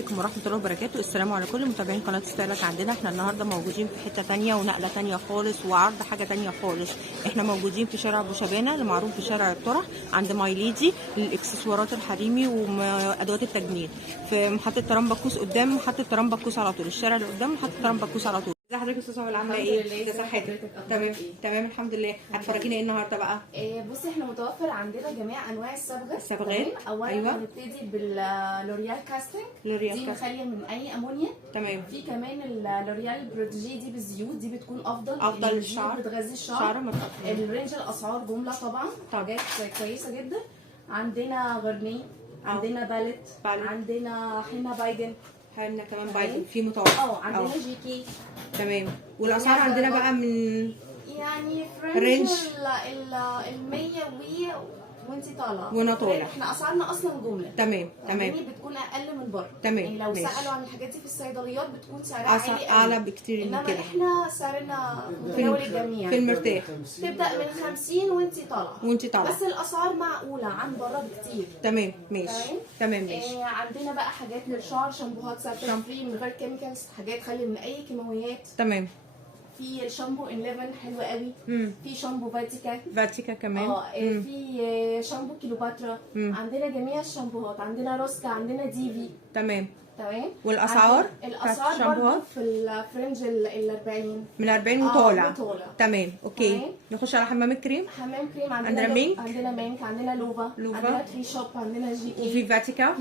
عليكم ورحمة الله وبركاته. السلام على كل متابعين قناة ستايلك. عندنا احنا النهارده موجودين في حتة تانية ونقلة تانية خالص وعرض حاجة تانية خالص. احنا موجودين في شارع ابو شبانة اللي معروف في شارع الطرح عند ماي ليدي للاكسسوارات الحريمي وادوات التجميل في محطة ترام بكوس، قدام محطة ترام بكوس على طول، الشارع اللي قدام محطة ترام بكوس على طول. ازي حضرتك يا استاذه عمر، عامله ايه؟ ازي صحتك؟ تمام تمام الحمد لله. هتفرجينا ايه النهارده بقى؟ بصي احنا متوفر عندنا جميع انواع الصبغات. اولا ايوه هنبتدي باللوريال كاستنج، دي مخاليه من اي امونيا. تمام. في كمان اللوريال بروتيجي دي بالزيوت، دي بتكون افضل للشعر، بتغذي الشعر. الرينج الاسعار جمله طبعا حاجات كويسه جدا. عندنا غرنيه، عندنا باليت، عندنا حنا بايدن، حنا كمان بايدن في متوسط. عندنا جيكي. تمام. والاسعار عندنا بقى من يعني فرنج ال 100 وانت طالعه وانا طالع. احنا اسعارنا اصلا جمله. تمام يعني بتكون اقل من بره. تمام. يعني لو ماشي. سالوا عن الحاجات دي في الصيدليات بتكون سعرها عالي اعلى بكتير من كده. انما احنا سعرنا متناول الجميع في المرتاح. تبدا من 50 وانت طالعه. بس الاسعار معقوله عن بره بكتير. تمام ماشي. تمام ماشي. عندنا بقى حاجات للشعر، شامبوهات سالفه فري من غير كيميكالز، حاجات خاليه من اي كيماويات. تمام. في الشامبو 11 حلو قوي. في شامبو فاتيكا كمان. في شامبو كيلوباترا. عندنا جميع الشامبوهات، عندنا روسكا، عندنا ديفي. تمام. والاسعار برضه في الفرنج ال 40 من 40 وطالع. تمام اوكي. نخش على حمام الكريم. حمام كريم عندنا مينك، عندنا لوفا، عندنا تري شوب، عندنا جيكي، وفي فاتيكا.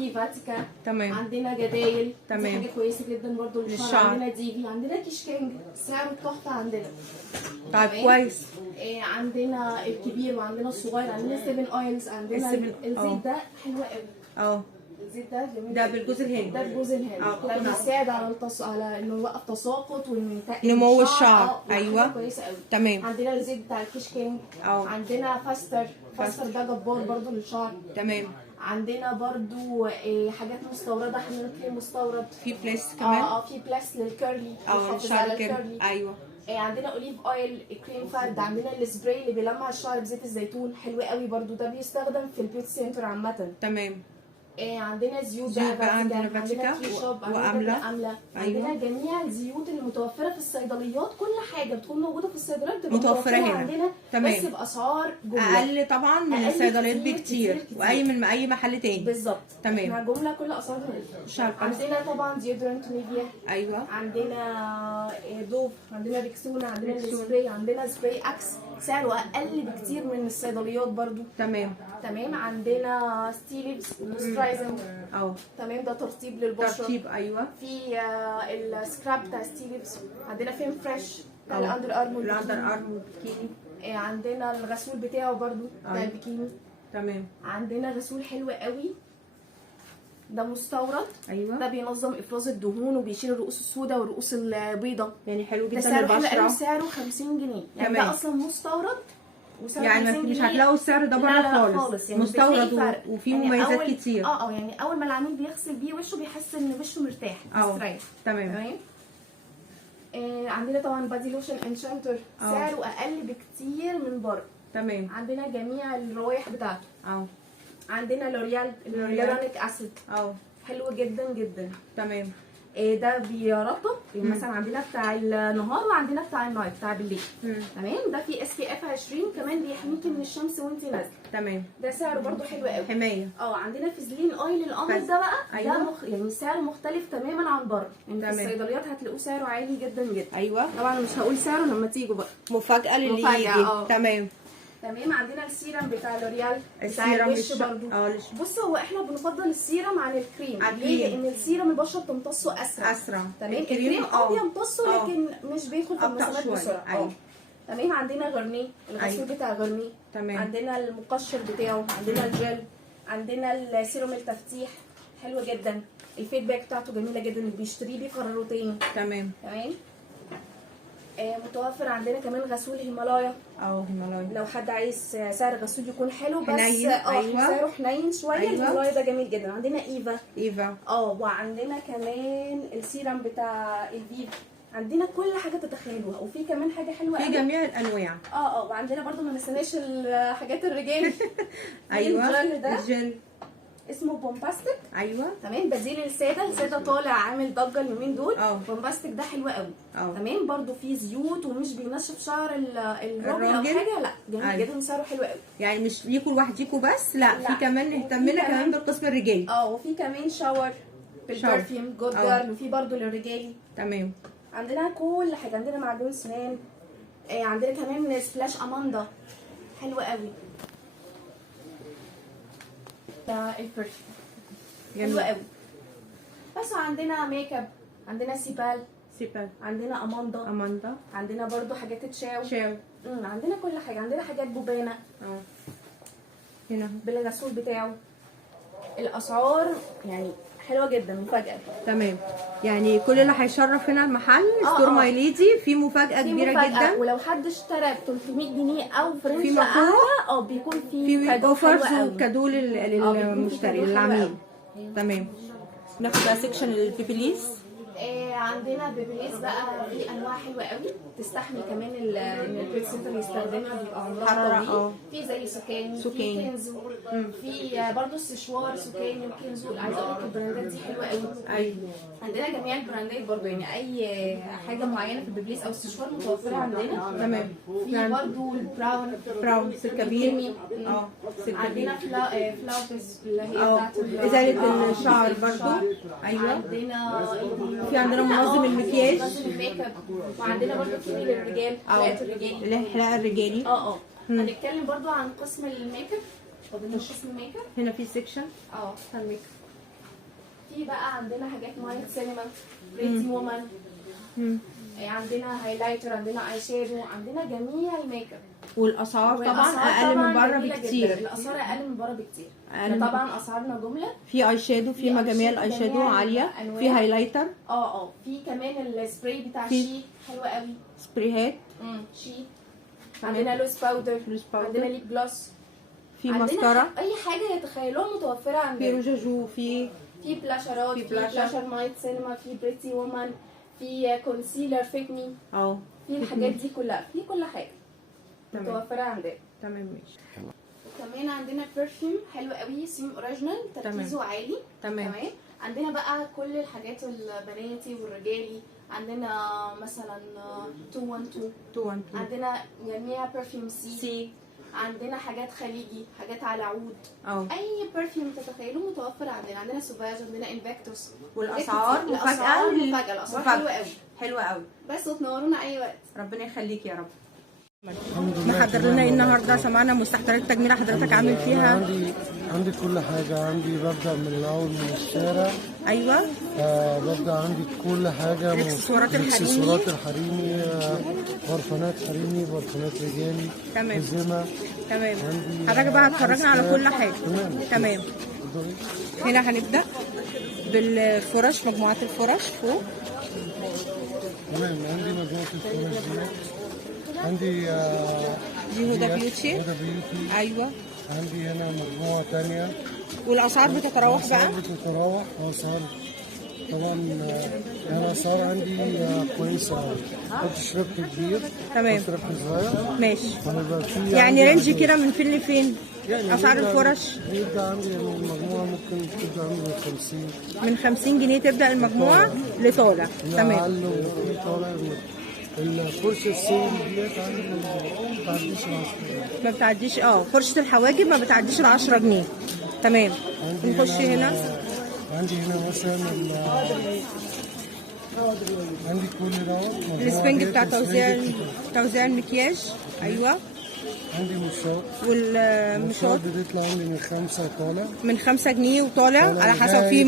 تمام. عندنا جدايل. تمام. حاجه كويسه جدا برضه للشعر. عندنا ديفي، عندنا كيشكينج سعره تحفه عندنا. طيب كويس. عندنا الكبير وعندنا الصغير، عندنا 7 اويلز، عندنا الزيت ده حلو قوي. الزيت ده جميل. ده بالجوز الهند. ده بالجوز الهند. ده بيساعد على انه يوقف تساقط وانه نمو الشعر. ايوه كويسه قوي. تمام. عندنا الزيت بتاع الكيشكينج. عندنا فاستر ده جبار برضو للشعر. تمام. عندنا برضو حاجات مستورده، عندنا كريم مستورد. في بليس كمان. في بليس للكيرلي، الشعر الكيرلي. ايوه. عندنا اوليف اويل، كريم فرد، عندنا السبراي اللي بيلمع الشعر بزيت الزيتون حلو قوي برضو، ده بيستخدم في البيوت سنتر عامه. تمام. عندنا زيوت بقى عندنا فاتيكا واملا. عندنا جميع الزيوت اللي متوفره في الصيدليات، كل حاجه بتكون موجوده في الصيدليات بتبقى متوفره هنا عندنا. تمام. بس باسعار جمله اقل طبعا من الصيدليات بكتير واي من اي محل تاني. بالظبط. تمام. احنا جمله كل اسعارنا. عندنا طبعا ديودرنت نيفيا. ايوه. عندنا دوف، عندنا ريكسونا، عندنا السبراي، عندنا سبراي اكس سعره اقل بكتير من الصيدليات برضو. تمام. عندنا ستيليفز موسترايزنج. تمام. ده ترطيب للبشره. ايوه. في السكراب بتاع ستيليفز. عندنا فيم فريش بتاع الاندر ارمور بيكيني. عندنا الغسول بتاعه برضو بتاع البيكيني. تمام. عندنا غسول حلو قوي ده مستورد. ايوه. ده بينظم افراز الدهون وبيشيل الرؤوس السوداء والرؤوس البيضاء. يعني حلو جدا للبشره. سعره 50 جنيه. يعني ده اصلا مستورد وسعره يعني مش هتلاقوا السعر ده بره خالص. يعني مستورد وفيه مميزات كتير. يعني اول ما العميل بيغسل بيه وشه بيحس ان وشه مرتاح مستريح. تمام. عندنا طبعا بادي لوشن انشانتر سعره اقل بكتير من بره. تمام. عندنا جميع الروائح بتاعته. عندنا لوريال هيالورونيك اسيد حلو جدا جدا. تمام. ده بيرطب. مثلا عندنا بتاع النهار وعندنا بتاع النايت بتاع بالليل. تمام. ده في SPF 20 كمان بيحميكي من الشمس وانت نازله. تمام. ده سعره برده حلو قوي. حمايه. عندنا فازلين اويل القمر ده بقى. أيوة. ده يعني سعره مختلف تماما عن بره. يعني في الصيدليات هتلاقوه سعره عالي جدا جدا. ايوه. طبعا مش هقول سعره لما تيجوا بقى. مفاجاه للي يجي. تمام. عندنا السيرم بتاع لوريال بتاع الوش برضو. بص هو احنا بنفضل السيرم عن الكريم. ليه؟ لان السيرم البشره بتمتصه اسرع. تمام. الكريم بيمتصه لكن مش بيدخل في المسامات بسرعه. تمام. عندنا غرنيه، الغسول بتاع غرنيه. عندنا المقشر بتاعه، عندنا الجل، عندنا السيروم التفتيح حلو جدا. الفيدباك بتاعته جميله جدا، اللي بيشتريه بيكرروا تاني. تمام. متوفر عندنا كمان غسول هيمالايا. لو حد عايز سعر غسول يكون حلو بس سعره حنين شويه. الهيمالايا ده جميل جدا. عندنا ايفا. وعندنا كمان السيرم بتاع الفيف. عندنا كل حاجه تتخيلوها. وفي كمان حاجه حلوه في جميع الانواع. وعندنا برضو ما نسيناش حاجات الرجال. ايوه. الجل اسمه بومباستيك. ايوه تمام، بديل الساده طالع عامل ضجه اليومين دول. بومباستيك ده حلو قوي. تمام، برده فيه زيوت ومش بينشف شعر الراجل او حاجه، لا جميل جدا، سعره حلو قوي. يعني مش ليكوا لوحديكوا بس، لا في كمان اهتمنا كمان بالقسم الرجالي. وفي كمان شاور بالبرفيوم جود جيرل، وفي برده للرجالي. تمام، عندنا كل حاجه، عندنا معجون سنان، عندنا كمان سبلاش اماندا حلو قوي. ده البرفيوم حلو قوي. بس عندنا ميك اب، عندنا سيبال، عندنا اماندا، عندنا برضو حاجات تشاو. عندنا كل حاجه، عندنا حاجات بوبانا هنا بالغسول بتاعه. الاسعار يعني حلوه جدا، مفاجاه. تمام، يعني كل اللي هيشرف هنا المحل ستور ماي ليدي في مفاجاه كبيره جدا. ولو حد اشترى ب 300 جنيه او في رينج اعلى بيكون في اوفرز وكادو للمشتري للعميل. تمام، ناخد بقى سيكشن البيبليس. عندنا بيبليس بقى في انواع حلوه قوي، تستحمل كمان ان البيت سنتر يستخدمها، بيبقى عمرها طويل. في زي سوكاني، في كنزو، في برضه السشوار سوكاني وكنزو. عايزه اقول لك البراندات دي حلوه قوي. ايوه، عندنا جميع البراندات برضه، يعني اي حاجه معينه في البيبليس او السشوار متوفره عندنا. تمام، في برضه البراون سلكبيل. عندنا فلاوتس اللي هي بتاعت ازاله الشعر برضه. ايوه، عندنا منظم المكياج، الميك اب، وعندنا برضه في للرجال حلقات الرجالي، اللي هي الحلاقه الرجالي. هنتكلم برضه عن قسم الميك اب. فاضل قسم الميك اب هنا في سيكشن بتاع الميك اب. في بقى عندنا حاجات مايت سينما، بريتي وومن، عندنا هايلايتر، عندنا اي شادو، عندنا جميع الميك اب. والاسعار طبعا اقل من بره بكتير. الاسعار اقل من بره بكتير. طبعا اسعارنا جمله. في اي شادو، في مجاميع الاي شادو عاليه، في هايلايتر. في كمان السبراي بتاع شي حلو قوي. سبريهات شي. عندنا لوز باودر، عندنا ليب جلوس، في ماسكارا، اي حاجه يتخيلوها متوفره عندنا. في روجاجو، في بلاشرات، في بلاشر مايت سينما، في بريتي وومن، في كونسيلر فيت مي. في الحاجات دي كلها، في كل حاجه متوفره عندنا. تمام، ماشي. وكمان عندنا برفيوم حلو قوي، سيم اوريجينال، تركيزه عالي. تمام. عندنا بقى كل الحاجات البناتي والرجالي. عندنا مثلا 212، عندنا جميع برفيوم سي. عندنا حاجات خليجي، حاجات على عود. اي برفيوم تتخيلوه متوفر عندنا سوفاج، عندنا انفكتوس. والاسعار مفاجاه. الاسعار حلوه قوي، حلوه قوي. بس وتنورونا اي وقت. ربنا يخليك يا رب. محضر لنا ايه النهارده؟ سمعنا مستحضرات التجميل حضرتك عامل فيها. عندي كل حاجه، عندي ببدا من الاول من الشارع. ايوه، ببدا عندي كل حاجه، الاكسسوارات الحريمي، برفانات حريمي، برفانات رجالي، جزمه. تمام، حضرتك بقى هتفرجنا على كل حاجه. تمام. هنا هنبدا بالفرش، مجموعات الفرش فوق. تمام، عندي مجموعه الفرش دي، عندي دي هدى بيوتي. ايوه، عندي هنا مجموعه ثانيه. والاسعار بتتراوح بقى؟ بتتراوح اسعار طبعا. انا اسعار عندي كويسه. حط شريب كبير، تمام، شريب صغير، ماشي. يعني رينج كده من فين لفين؟ يعني اسعار الفرش بيبدا عندي المجموعه ممكن تبدا من 50. من 50 جنيه تبدا المجموعه لطالع. تمام. الفرشه السيل ديت عندي ما بتعديش فرشه الحواجب ما بتعديش ال 10 جنيه. تمام. نخش هنا. عندي هنا مثلا عندي كل دوت السفنج بتاع توزيع المكياج. ايوه، عندي مشاط. والمشاط بتطلع عندي من 5 وطالع، من 5 جنيه وطالع على حسب. في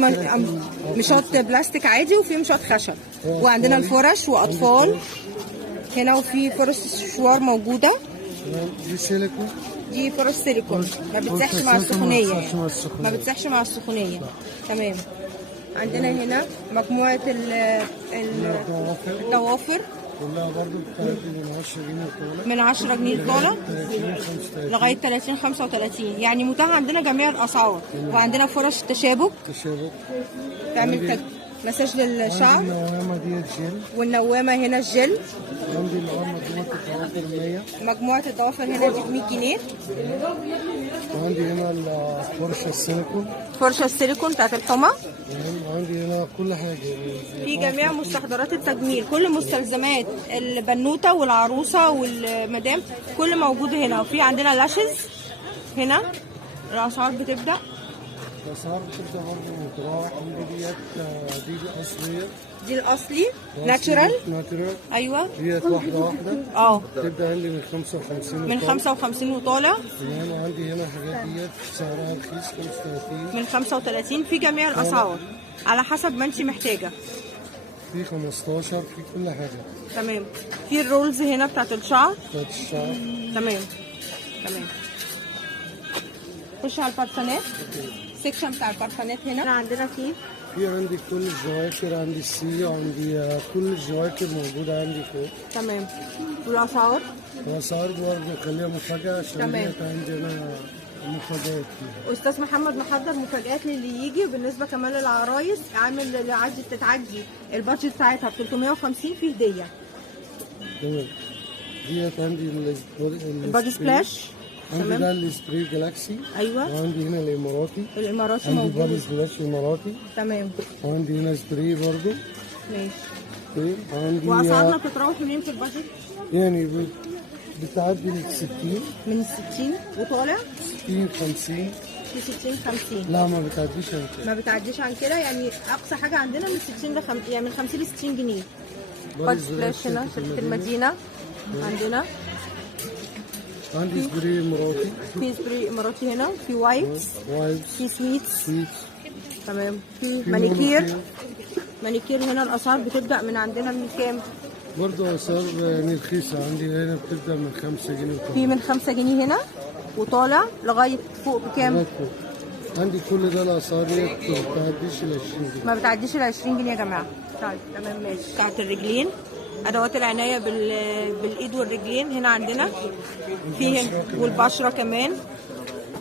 مشاط بلاستيك عادي وفي مشاط خشب. وعندنا الفرش واطفال هنا، وفي فرش شوار موجوده. دي سيليكون، دي فرش سيليكون ما بتسحش مع السخونيه. تمام. عندنا هنا مجموعه الضوافر كلها برضو بتاعتي من 10 جنيه طالع، من 10 جنيه طالع لغايه 30 35. يعني متاح عندنا جميع الاسعار. وعندنا فرش تشابك تعمل مساج للشعر. عندي النوامة ديت جل. والنوامه هنا الجل. عندي العمة ديت الضوافر 100. مجموعه الضوافر هنا دي ب 100 جنيه. وعندي هنا الفرشة السيليكون. فرشه السيليكون بتاعت الحمى. عندي هنا كل حاجة. في جميع مستحضرات التجميل، كل مستلزمات البنوته والعروسه والمدام كل موجود هنا. وفي عندنا لاشز هنا. الاسعار بتبدا الأسعار بتبدأ برضه من تراوح. عندي ديت دي الأصلية. دي الاصلي ناتشورال. ناتشورال. ايوه ديت واحدة تبدأ عندي من 55 من 55 وطالع. تمام. وعندي هنا حاجات ديت سعرها رخيص 35. من 35 في جميع الاسعار على حسب ما انت محتاجه. في 15 في كل حاجة. تمام. في الرولز هنا بتاعت الشعر. بتاعت الشعر. تمام. خش على البرفانات. السكشن بتاع البرفانات هنا عندنا فيه. في عندي كل الجواكر، عندي السي، عندي كل الجواكر موجودة عندي فوق. تمام. والاسعار؟ الأسعار برضه خليها مفاجأة عشان تمام. ديت عندنا مفاجآت فيها. استاذ محمد محضر مفاجآت للي يجي. وبالنسبه كمان للعرايس عامل اللي عايزه تتعدي البادجت بتاعتها ب 350 في هديه. تمام. ديت عندي البادي سبلاش. عندي تمام. ده السبراي جالاكسي. ايوه. وعندي هنا الإماراتي. الاماراتي عندي موجود. بادي سبلاش إماراتي. تمام. وعندي هنا سبراي برضه. ماشي. عندي واسعارنا بتتراوح منين في البادجت؟ يعني بتعدي ال 60. من 60 وطالع. 60 50. في 60 50. لا ما بتعديش عن كده. ما بتعديش عن كده. يعني اقصى حاجه عندنا من 60 يعني من 50 ل 60 جنيه. بادي سبلاش هنا شركه المدينه عندنا. عندي سبراي إماراتي. في سبراي اماراتي هنا. في وايبس. في سويتس. تمام. في مانيكير هنا. الاسعار بتبدا من عندنا من كام؟ برضه اسعار يعني رخيصه. عندي هنا بتبدا من 5 جنيه وطالع. في من 5 جنيه هنا وطالع لغايه فوق بكام؟ عندي كل ده الاسعار دي ما بتعديش ال 20 جنيه. ما بتعديش ال 20 جنيه يا جماعه. طيب تمام ماشي. بتاعت الرجلين. ادوات العنايه بالايد والرجلين هنا عندنا. في والبشره كمان.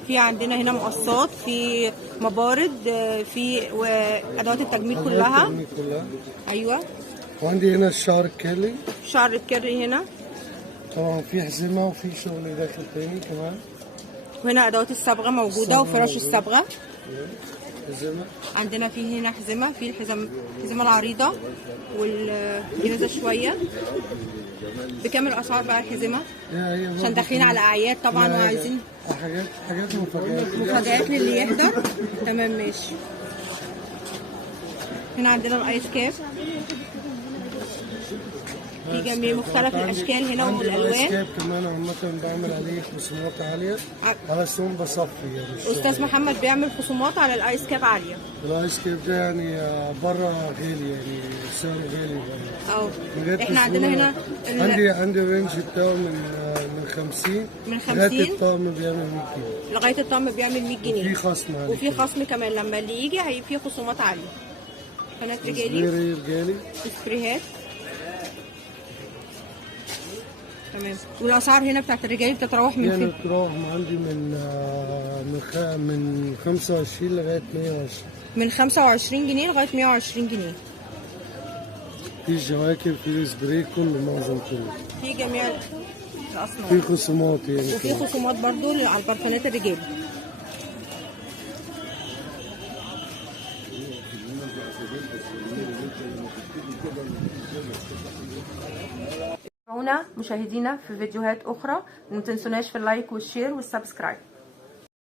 في عندنا هنا مقصات. في مبارد. في ادوات التجميل كلها. ايوه. وعندي هنا الشعر الكيرلي. شعر الكيرلي هنا. طبعا في حزمه وفي شغل داخل تاني كمان. وهنا ادوات الصبغه موجوده وفراش الصبغه. حزمه. عندنا في هنا حزمه. في الحزمه العريضه والجنازه شويه. بكام الاسعار بقى الحزمه؟ عشان داخلين على اعياد طبعا وعايزين حاجات مفاجآت للي يحضر. تمام ماشي. هنا عندنا الايس كاب في جميع مختلف الاشكال هنا والالوان. الايس كاب كمان عامه بعمل عليه خصومات عاليه على اساس بصفي يعني. استاذ محمد بيعمل خصومات على الايس كاب عاليه. الايس كاب ده يعني بره غالي يعني سعره غالي. احنا عندنا هنا عندي الرينج بتاعه من 50 لغايه الطقم بيعمل 100 جنيه. لغايه الطقم بيعمل 100 جنيه. وفي خصم عليه. وفي خصم كمان لما اللي يجي هيبقى فيه خصومات عاليه. قناه رجالي. سبريهات. تمام. والاسعار هنا بتاعت الرجالي بتتراوح من فين؟ بتتراوح عندي من 25 لغايه 120. من 25 جنيه لغايه 120 جنيه. في الجواكر في السبراي كله معظم كله. في جميع الاصناف. في خصومات يعني. وفي خصومات برضو على البرفانات الرجالي. تابعونا مشاهدينا في فيديوهات اخرى. وما تنسوناش في اللايك والشير والسبسكرايب.